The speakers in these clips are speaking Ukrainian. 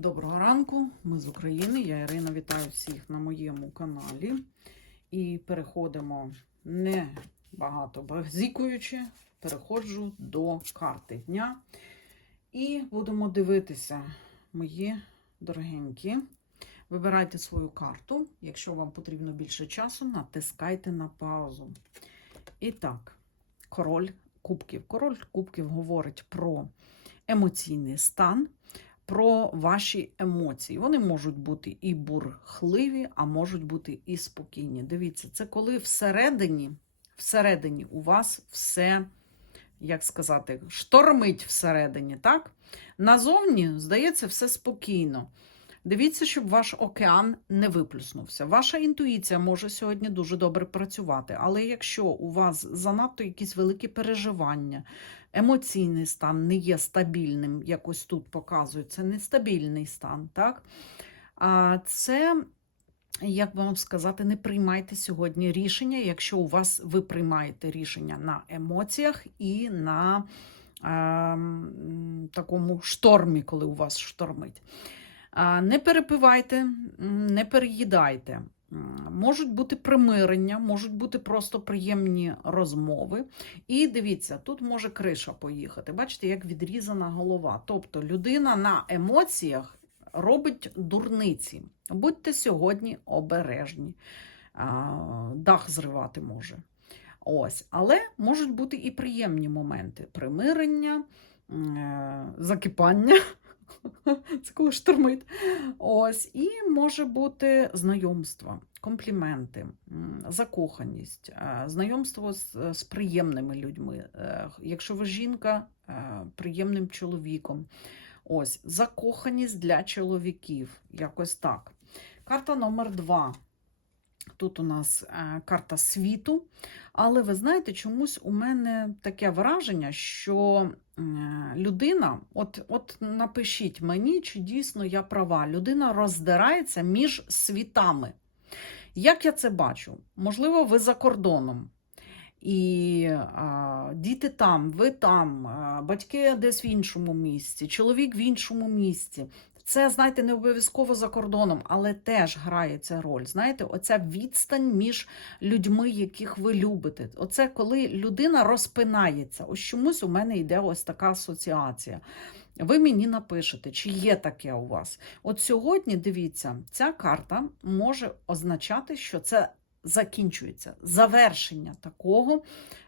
Доброго ранку, ми з України. Я Ірина вітаю всіх на моєму каналі. І переходимо не багато базікуючи, переходжу до карти дня. І будемо дивитися, мої дорогенькі. Вибирайте свою карту. Якщо вам потрібно більше часу, натискайте на паузу. І так, король кубків. Король кубків говорить про емоційний стан про ваші емоції. Вони можуть бути і бурхливі, а можуть бути і спокійні. Дивіться, це коли всередині, всередині у вас все, як сказати, штормить всередині, так? Назовні, здається, все спокійно. Дивіться, щоб ваш океан не виплюснувся. Ваша інтуїція може сьогодні дуже добре працювати, але якщо у вас занадто якісь великі переживання, емоційний стан не є стабільним, якось тут показують, це нестабільний стан, так? А це, як вам сказати, не приймайте сьогодні рішення, якщо у вас ви приймаєте рішення на емоціях і на е, такому штормі, коли у вас штормить. Не перепивайте, не переїдайте. Можуть бути примирення, можуть бути просто приємні розмови. І дивіться, тут може криша поїхати. Бачите, як відрізана голова. Тобто людина на емоціях робить дурниці. Будьте сьогодні обережні. Дах зривати може. Ось, Але можуть бути і приємні моменти: примирення, е, закипання. Це коли штормить. Ось, І може бути знайомство, компліменти, закоханість, е, знайомство з, з приємними людьми. Е, якщо ви жінка, е, приємним чоловіком. Ось, Закоханість для чоловіків. Якось так. Карта номер два. Тут у нас карта світу. Але ви знаєте, чомусь у мене таке враження, що людина, от от напишіть мені, чи дійсно я права, людина роздирається між світами. Як я це бачу? Можливо, ви за кордоном. І а, діти там, ви там, а, батьки десь в іншому місці, чоловік в іншому місці. Це, знаєте, не обов'язково за кордоном, але теж грає ця роль. Знаєте, оця відстань між людьми, яких ви любите. Оце коли людина розпинається. Ось чомусь у мене йде ось така асоціація. Ви мені напишете, чи є таке у вас. От сьогодні, дивіться, ця карта може означати, що це закінчується завершення такого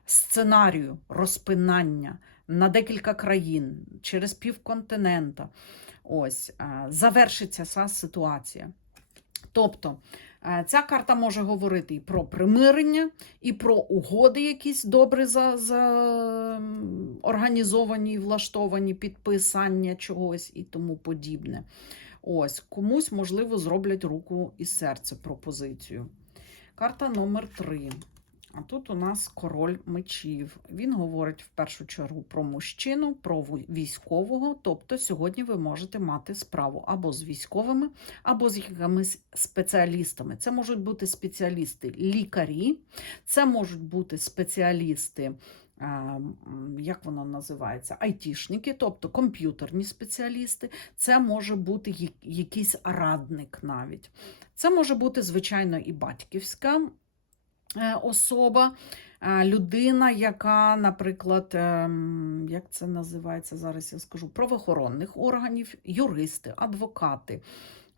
сценарію розпинання на декілька країн через півконтинента. Ось, завершиться ця ситуація. Тобто, ця карта може говорити і про примирення, і про угоди, якісь добре за, за організовані, влаштовані, підписання чогось і тому подібне. Ось, комусь, можливо, зроблять руку і серце пропозицію. Карта номер 3. А тут у нас король мечів. Він говорить в першу чергу про мужчину, про військового. Тобто сьогодні ви можете мати справу або з військовими, або з якимись спеціалістами. Це можуть бути спеціалісти лікарі, це можуть бути спеціалісти. Як воно називається? Айтішники, тобто комп'ютерні спеціалісти, це може бути якийсь радник навіть. Це може бути, звичайно, і батьківська особа, е, людина, яка, наприклад, ем, як це називається зараз, я скажу, правоохоронних органів, юристи, адвокати.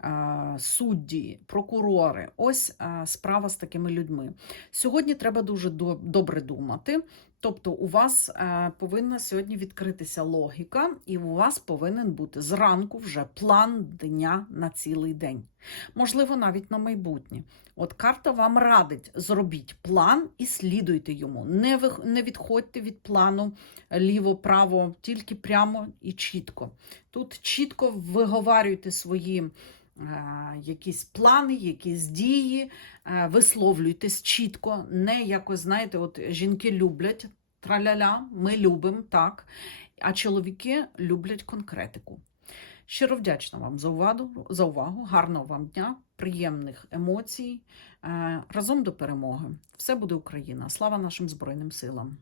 Е, судді, прокурори, ось справа з такими людьми. Сьогодні треба дуже добре думати, Тобто у вас е, повинна сьогодні відкритися логіка, і у вас повинен бути зранку вже план дня на цілий день. Можливо, навіть на майбутнє. От карта вам радить: зробіть план і слідуйте йому. Не не відходьте від плану ліво-право, тільки прямо і чітко. Тут чітко виговарюйте свої. Е, якісь плани, якісь дії, е, висловлюйтесь чітко, не якось, знаєте, от жінки люблять траляля, ми любимо так, а чоловіки люблять конкретику. Щиро вдячна вам за увагу, за увагу, гарного вам дня, приємних емоцій. Е, разом до перемоги. Все буде Україна! Слава нашим Збройним силам!